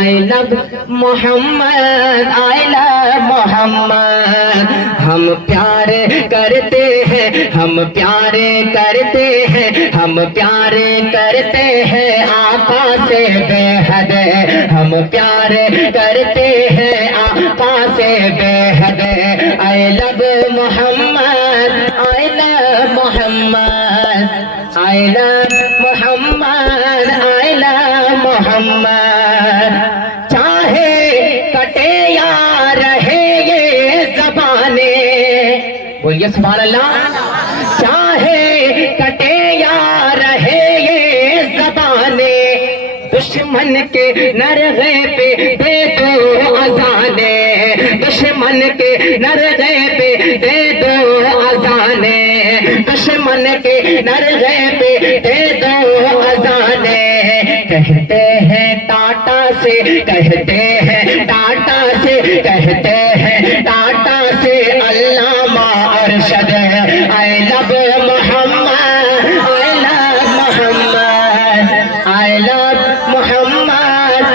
I love Muhammad I love محمد ہم پیار کرتے ہیں ہم پیار کرتے ہیں ہم پیار کرتے ہیں آقا سے بے حد ہم پیار کرتے ہیں آقا سے بے حد I love Muhammad I love Muhammad I love Muhammad I love محمد چاہے کٹے یا رہے یہ زبانیں بولیے سبحان اللہ چاہے کٹے یا رہے یہ زبانیں دشمن کے نرغے پہ دے دو اذانیں دشمن کے نرغے پہ دے دو اذانیں دشمن کے نرغے پہ دے دو اذانیں کہتے ہیں ٹاٹا سے کہتے ہیں ٹاٹا سے کہتے ہیں ٹاٹا سے علامہ Arshad I love Muhammad I love Muhammad I love Muhammad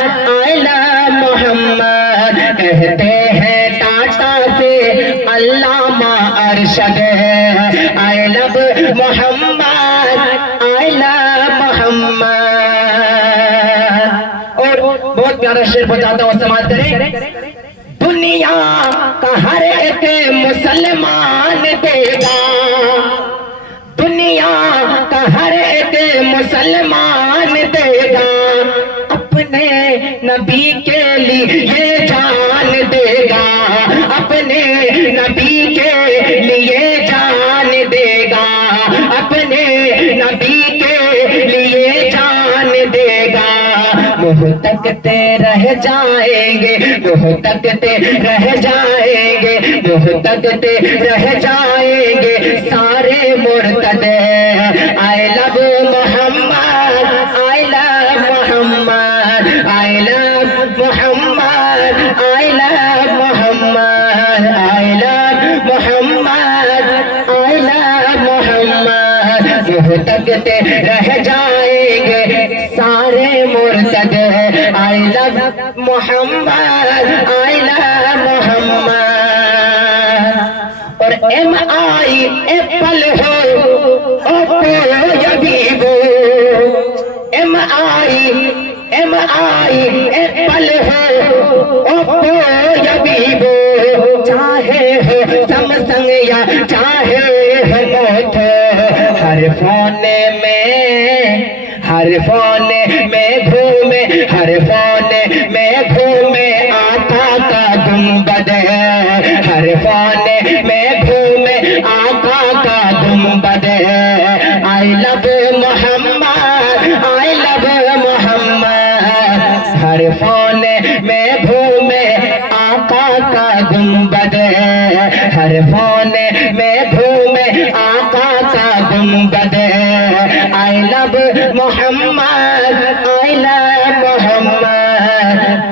I love محمد کہتے ہیں ٹاٹا سے علامہ Arshad I love Muhammad I love محمد اور بہت پیارا شعر بجاتا ہوں سماعت کریں دنیا کا ہر ایک مسلمان دے گا دنیا کا ہر ایک مسلمان دے گا اپنے نبی کے لیے جان دے گا اپنے نبی کے لیے جان دے گا اپنے نبی کے لیے جان دے گا وہ تکتے رہ جائیں گے وہ تکتے رہ جائیں گے وہ تکتے رہ جائیں گے سارے مرتد I love Muhammad I love Muhammad I love Muhammad I love Muhammad I love Muhammad I love محمد وہ تکتے رہ جائیں گے سارے مرتد I love Muhammad I love محمد اور MI ایپل ہو اوپو یا ویوو MI ایپل ہو اوپو یا ویوو چاہے ہو سمسنگ یا چاہے ہو موٹو ہر فون میں گھومے ہر فون میں گھومے آقا کا گنبد ہر فون میں گھومے آقا کا گنبد I love Muhammad I love Muhammad Hare phone میں گھومے آقا کا گنبد ہر فون میں گھومے آقا کا گنبد I love Muhammad I love Muhammad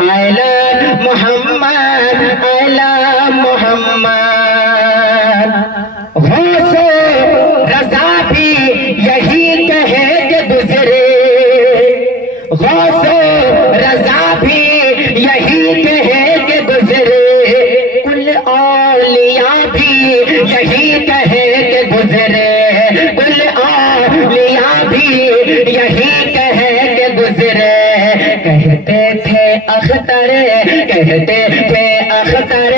I love Muhammad I love محمد غوث و رضا بھی یہی کہے کہ گزرے غوث و رضا بھی یہی کہے کہ گزرے کل اولیاء بھی یہی کہے کہ گزرے کل اولیاء بھی یہی کہے کہ گزرے کہتے تھے اختر کہتے تھے اختر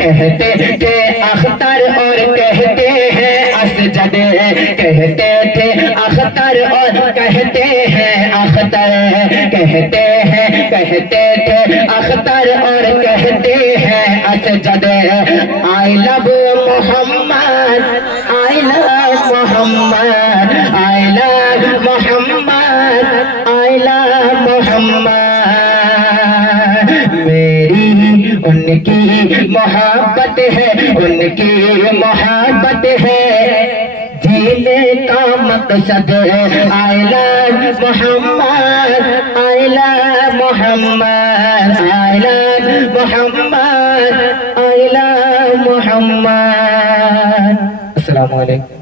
کہتے تھے اختر اور کہتے ہیں اسجد کہتے تھے اختر اور کہتے ہیں اختر کہتے تھے اختر اور کہتے ہیں Asjad I love Muhammad I love Muhammad I love Muhammad I love محمد میری ان کی محبت ہے ان کی محبت ہے جینے کا مقصد I love Muhammad I love Muhammad I love Muhammad I love محمد السلام علیکم